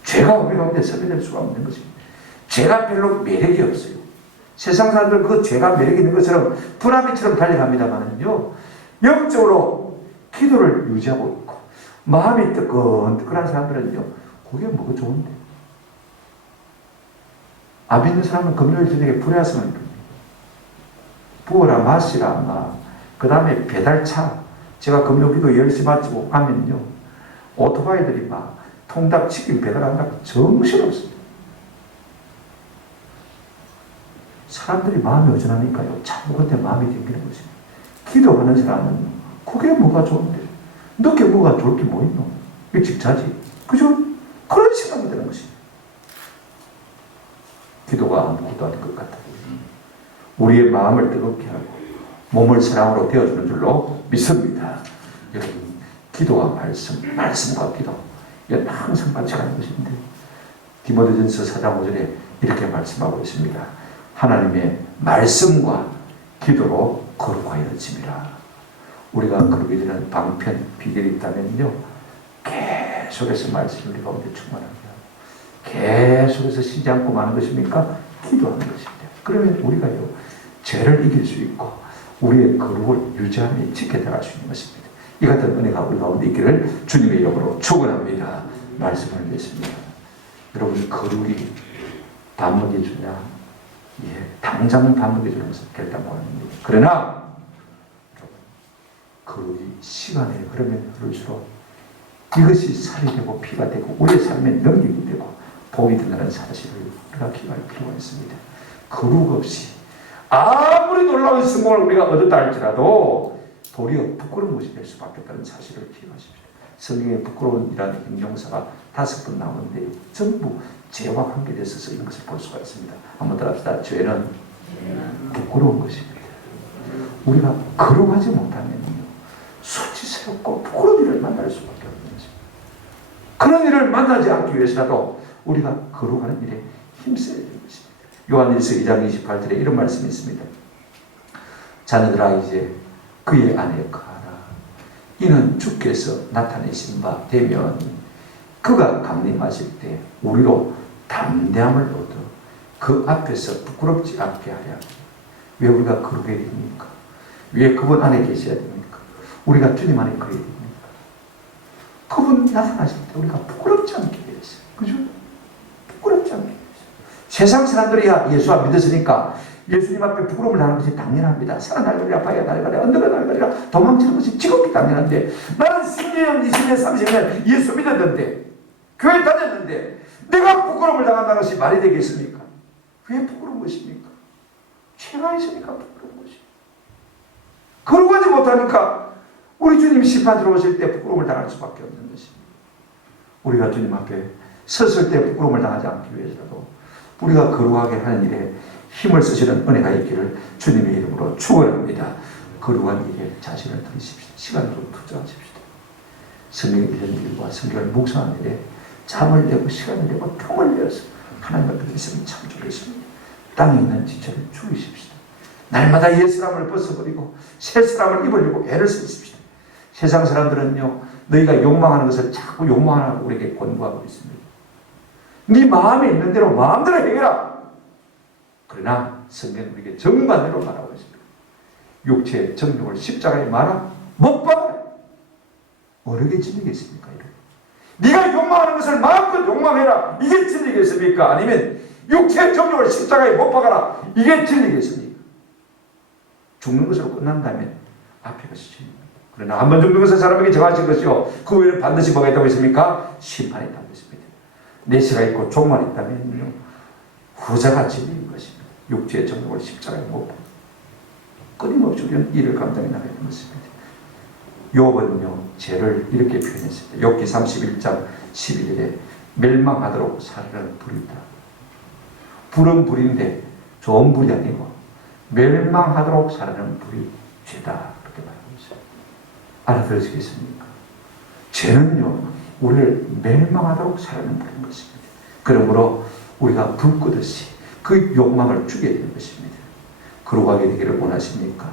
죄가 우리 가운데 섭외될 수가 없는 것입니다. 죄가 별로 매력이 없어요. 세상 사람들은 그 죄가 매력이 있는 것처럼 불합리처럼 달려갑니다만은요, 영적으로 기도를 유지하고 있고 마음이 뜨끈뜨끈한 사람들은요, 그게 뭐가 좋은데? 안 믿는 사람은 금요일 저녁에 불야성을 입니다. 부어라 마시라 그 다음에 배달차, 제가 금요 기도 10시 마치고 가면요, 오토바이들이 막 통닭 치킨 배달한다고 정신없습니다. 사람들이 마음이 어전하니까요, 자꾸 그때 마음이 댕기는 것입니다. 기도하는 사람은 그게 뭐가 좋은데, 너게 뭐가 좋을 게 뭐 있노? 이게 직자지. 그죠? 그런 생각이 드는 것입니다. 기도가 아무것도 아닌 것 같아요. 우리의 마음을 뜨겁게 하고 몸을 사랑으로 되어주는 줄로 믿습니다. 여러분, 기도와 말씀과 기도, 이건 항상 같이 가는 것인데, 디모데전서 4장 5절에 이렇게 말씀하고 있습니다. 하나님의 말씀과 기도로 거룩하여짐이라. 우리가 거룩이 되는 방편, 비결이 있다면요, 계속해서 말씀을 우리 가운데 충만하게 하고 계속해서 쉬지 않고 마는 것입니까? 기도하는 것입니다. 그러면 우리가요, 죄를 이길 수 있고 우리의 거룩을 유지하며 지켜나갈 수 있는 것입니다. 이 같은 은혜가 우리 가운데 있기를 주님의 이름으로 축원합니다. 말씀을 드렸습니다. 여러분, 거룩이 밥 먹여주냐? 예, 당장 밥 먹여주는 것은 결단 못합니다. 그러나 거룩이 시간에 흐르면 흐를수록 이것이 살이 되고 피가 되고 우리의 삶에 능력이 되고 복이 된다는 사실을 우리가 기억할 필요가 있습니다. 거룩 없이 아무리 놀라운 성공을 우리가 얻었다 할지라도 도리어 부끄러운 것이 될 수밖에 없다는 사실을 기억하십시오. 성경에 부끄러운이라는 형용사가 5번 나오는데 전부 죄와 관계돼서 쓰인 것을 볼 수가 있습니다. 한번 따라합시다. 죄는 부끄러운 것입니다. 우리가 거룩하지 못하면요, 수치스럽고 부끄러운 일을 만날 수밖에 없는 것입니다. 그런 일을 만나지 않기 위해서라도 우리가 거룩하는 일에 힘써야 되는 것입니다. 요한일서 2장 28절에 이런 말씀이 있습니다. 자녀들아, 이제 그의 안에 거하라. 이는 주께서 나타내신 바 되면 그가 강림하실 때 우리로 담대함을 얻어 그 앞에서 부끄럽지 않게 하랴. 왜 우리가 거룩해야 됩니까? 왜 그분 안에 계셔야 됩니까? 우리가 주님 안에 거해야 됩니까? 그분 나타나실 때 우리가 부끄럽지 않게 해야죠. 그죠? 부끄럽지 않게 해야죠. 세상 사람들이야 예수 안 믿었으니까 예수님 앞에 부끄러움을 당하는 것이 당연합니다. 산은 날거리라 바위가 날거리라 언덕은 날거리라 도망치는 것이 지극히 당연한데, 나는 10년, 20년, 30년 예수 믿었는데, 교회 다녔는데 내가 부끄러움을 당한다는 것이 말이 되겠습니까? 왜 부끄러운 것입니까? 죄가 있으니까 부끄러운 것입니다. 거룩하지 못하니까 우리 주님 심판으로 오실 때 부끄러움을 당할 수밖에 없는 것입니다. 우리가 주님 앞에 섰을 때 부끄러움을 당하지 않기 위해서라도 우리가 거룩하게 하는 일에 힘을 쓰시는 은혜가 있기를 주님의 이름으로 축원합니다. 거룩한 일에 자신을 들이십시오. 시간을 좀 투자하십시오. 성경 읽는 일과 성경을 묵상하는 일에 잠을 내고 시간을 내고 틈을 내어서 하나님 앞에 있으면 참 좋겠습니다. 땅에 있는 지체를 죽이십시오. 날마다 옛 사람을 벗어버리고 새 사람을 입으려고 애를 쓰십시오. 세상 사람들은요, 너희가 욕망하는 것을 자꾸 욕망하라고 우리에게 권고하고 있습니다. 네 마음에 있는 대로 마음대로 행해라. 그러나 성경은 우리에게 정반대로 말하고 있습니다. 육체의 정욕을 십자가에 말아 못 박아라. 어떻게 진리겠습니까? 네가 욕망하는 것을 마음껏 욕망해라. 이게 진리겠습니까? 아니면 육체의 정욕을 십자가에 못 박아라. 이게 진리겠습니까? 죽는 것으로 끝난다면 앞에 것이 진리입니다. 그러나 한 번 죽는 것을 사람에게 정하신 것이요, 그 외에는 반드시 뭐가 있다고 했습니까? 심판이 있다고 했습니다. 내시가 있고 종말이 있다면 후자가 진리인 것입니다. 육체의 정욕을 십자가에 못 박아 끊임없이 우리는 이를 감당해 나가야 하는 것입니다. 욥은요, 죄를 이렇게 표현했습니다. 욥기 31장 11절에 멸망하도록 살으라는 불이다. 불은 불인데 좋은 불이 아니고 멸망하도록 살아는 불이 죄다. 그렇게 말하고 있어요. 알아들으시겠습니까? 죄는요, 우리를 멸망하도록 살아는 불인 것입니다. 그러므로 우리가 불 끄듯이 그 욕망을 죽여야 되는 것입니다. 거룩하게 되기를 원하십니까?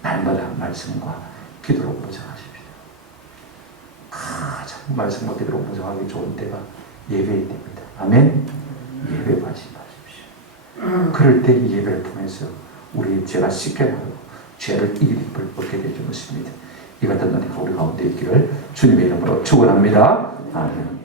날마다 말씀과 기도로 무장하십시오. 가장 말씀과 기도로 무장하기 좋은 때가 예배일 때입니다. 아멘. 예배 받으십시오. 그럴 때 이 예배를 통해서 우리의 죄가 씻겨나고 죄를 이길 힘을 얻게 되는 것입니다. 이 같은 은혜가 우리 가운데 있기를 주님의 이름으로 축원합니다. 아멘.